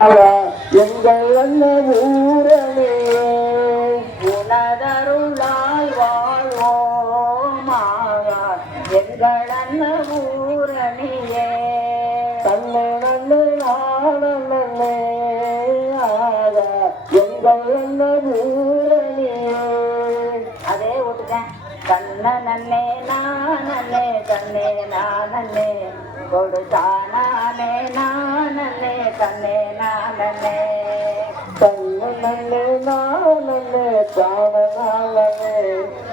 எங்கள் ஊரனே உனதருளால் வாழ்வோமாக எங்கள் ஊரணியே தன்னை நல்ல நாளே ஆக எங்கள் ஊரணியே அதே விட்டுட்டேன் தன்னை நன்னே நானே தன்னே நானே கொடுத்தானே நானே தன்னே நானே தன்னை நன்னே நானே தானே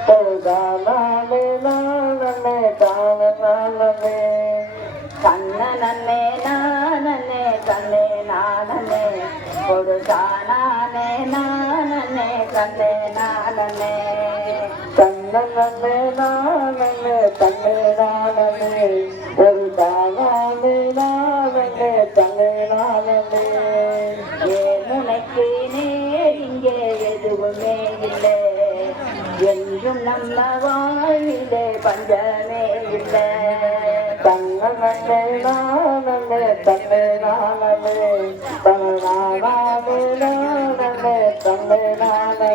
கொடுத்தானே நானே தானே தன்னை நன்னே நானே தன்னே நானே கொடுத்தானே நானே தன்னே நானே தன்னை நன்னே நானே தன்னே நானே ஒரு தானே நானே தன்னை நானே ஏன் உனக்கு நேர் இங்கே எதுவுமே இல்லை என்றும் நம்ம வாழிலே பஞ்சமே இல்லை தன்னை நன்னே நானே தன்னை நானே தன்னை நானே நானே தன்னை நானே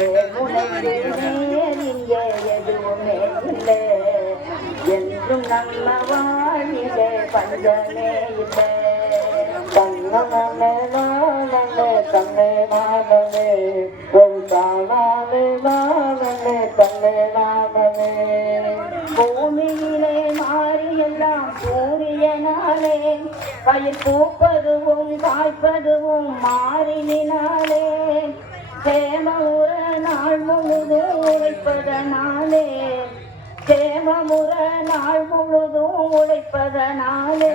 ஏன் உனக்கு நேர் இங்கே எதுவுமே இல்லை என்றும் நம்ம வாழிலே பஞ்சமே இல்லை தன்னை நன்னே நானே தன்னை நானே ஒரு தானே நானே தன்னை நானே பூமியிலே மாறி எல்லாம் சூரியனாலே பயிர் பூப்பதுவும் காய்ப்பதுவும் மாறினாலே சேமமுற நாள் முழுதும் உழைப்பதனாலே சேமமுற நாள் முழுதும் உழைப்பதனாலே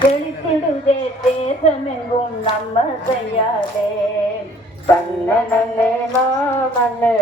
செழித்திடுதே தேசமெங்கும் நம்ம செய்யாதே தன்னை நன்னே நானே